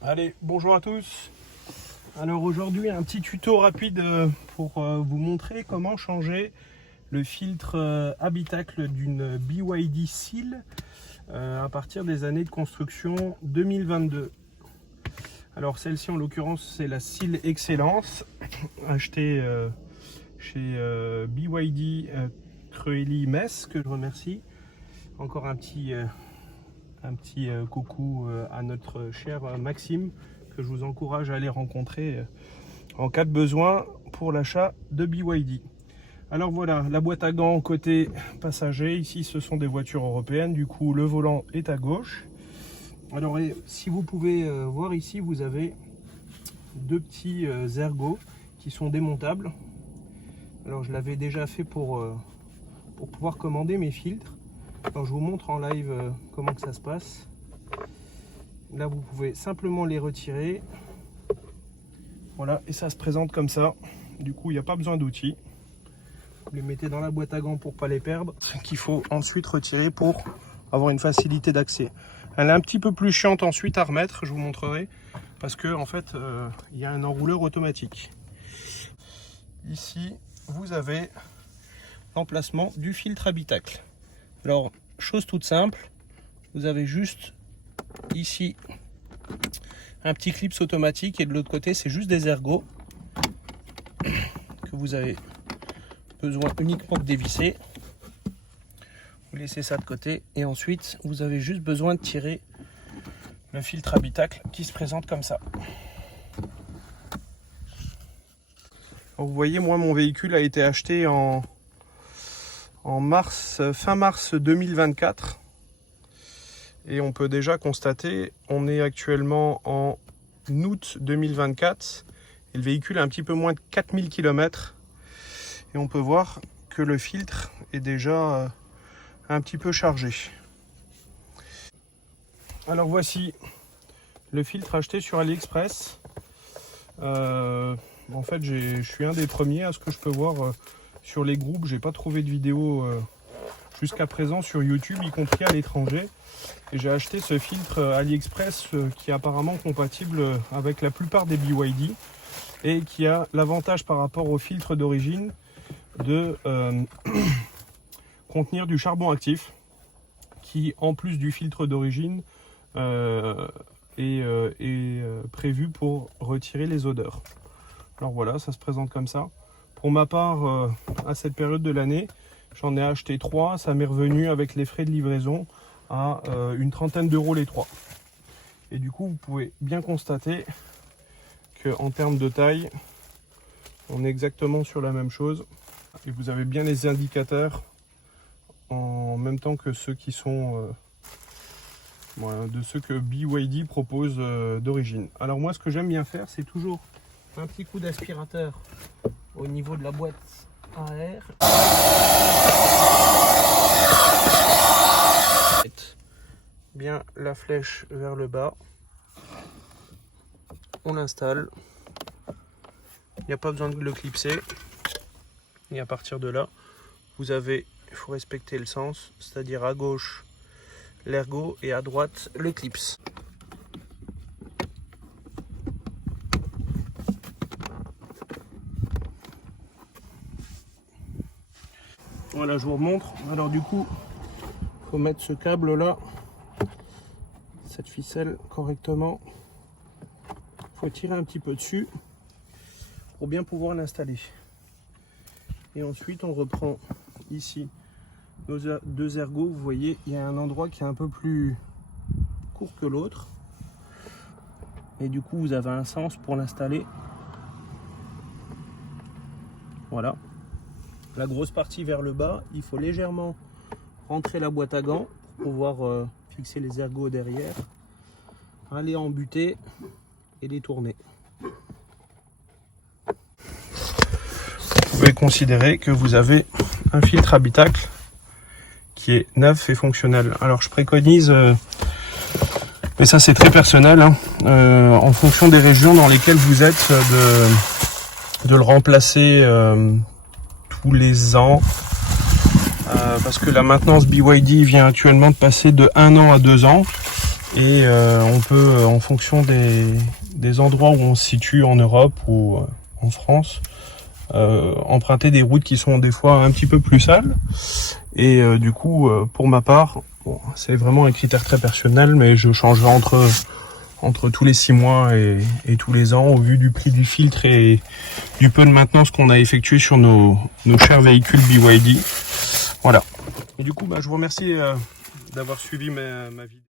Allez, bonjour à tous. Alors aujourd'hui un petit tuto rapide pour vous montrer comment changer le filtre habitacle d'une BYD Seal à partir des années de construction 2022. Alors celle-ci en l'occurrence c'est la Seal Excellence achetée chez BYD Creeley Metz, que je remercie. Encore un petit coucou à notre cher Maxime, que je vous encourage à aller rencontrer en cas de besoin pour l'achat de BYD. Alors voilà, la boîte à gants côté passager. Ici ce sont des voitures européennes, du coup le volant est à gauche. Alors si vous pouvez voir ici, vous avez deux petits ergots qui sont démontables. Alors je l'avais déjà fait pour pouvoir commander mes filtres. Alors je vous montre en live comment que ça se passe. Là vous pouvez simplement les retirer. Voilà, et ça se présente comme ça. Du coup il n'y a pas besoin d'outils. Vous les mettez dans la boîte à gants pour pas les perdre, qu'il faut ensuite retirer pour avoir une facilité d'accès. Elle est un petit peu plus chiante ensuite à remettre, je vous montrerai, parce que en fait il y a un enrouleur automatique. Ici vous avez l'emplacement du filtre habitacle. Alors, chose toute simple, vous avez juste ici un petit clips automatique et de l'autre côté c'est juste des ergots que vous avez besoin uniquement de dévisser. Vous laissez ça de côté et ensuite vous avez juste besoin de tirer le filtre habitacle qui se présente comme ça. Alors, vous voyez, moi mon véhicule a été acheté en fin mars 2024 et on peut déjà constater, on est actuellement en août 2024 et le véhicule a un petit peu moins de 4000 km et on peut voir que le filtre est déjà un petit peu chargé. Alors voici le filtre acheté sur AliExpress. En fait je suis un des premiers à ce que je peux voir sur les groupes. J'ai pas trouvé de vidéo jusqu'à présent sur YouTube, y compris à l'étranger. Et j'ai acheté ce filtre AliExpress qui est apparemment compatible avec la plupart des BYD et qui a l'avantage par rapport au filtre d'origine de contenir du charbon actif qui, en plus du filtre d'origine, est prévu pour retirer les odeurs. Alors voilà, ça se présente comme ça. Pour ma part, à cette période de l'année, j'en ai acheté 3. Ça m'est revenu avec les frais de livraison à une trentaine d'euros les 3. Et du coup, vous pouvez bien constater qu'en termes de taille, on est exactement sur la même chose. Et vous avez bien les indicateurs en même temps que ceux qui sont de ceux que BYD propose d'origine. Alors moi, ce que j'aime bien faire, c'est toujours un petit coup d'aspirateur au niveau de la boîte à air. Bien la flèche vers le bas. On l'installe. Il n'y a pas besoin de le clipser. Et à partir de là, vous avez, il faut respecter le sens, c'est-à-dire à gauche l'ergot et à droite le clips. Voilà, je vous remontre. Alors du coup, il faut mettre ce câble là, cette ficelle correctement. Il faut tirer un petit peu dessus pour bien pouvoir l'installer. Et ensuite, on reprend ici nos deux ergots. Vous voyez, il y a un endroit qui est un peu plus court que l'autre. Et du coup, vous avez un sens pour l'installer. Voilà. La grosse partie vers le bas, il faut légèrement rentrer la boîte à gants pour pouvoir fixer les ergots derrière, aller en butée et les tourner. Vous pouvez considérer que vous avez un filtre habitacle qui est neuf et fonctionnel. Alors je préconise, mais ça c'est très personnel, en fonction des régions dans lesquelles vous êtes, de le remplacer tous les ans, parce que la maintenance BYD vient actuellement de passer de 1 an à 2 ans. Et on peut, en fonction des endroits où on se situe en Europe ou en France, emprunter des routes qui sont des fois un petit peu plus sales. Et du coup, pour ma part, bon, c'est vraiment un critère très personnel, mais je changerai entre tous les 6 mois et tous les ans, au vu du prix du filtre et du peu de maintenance qu'on a effectué sur nos chers véhicules BYD. Voilà. Et du coup, je vous remercie d'avoir suivi ma vidéo.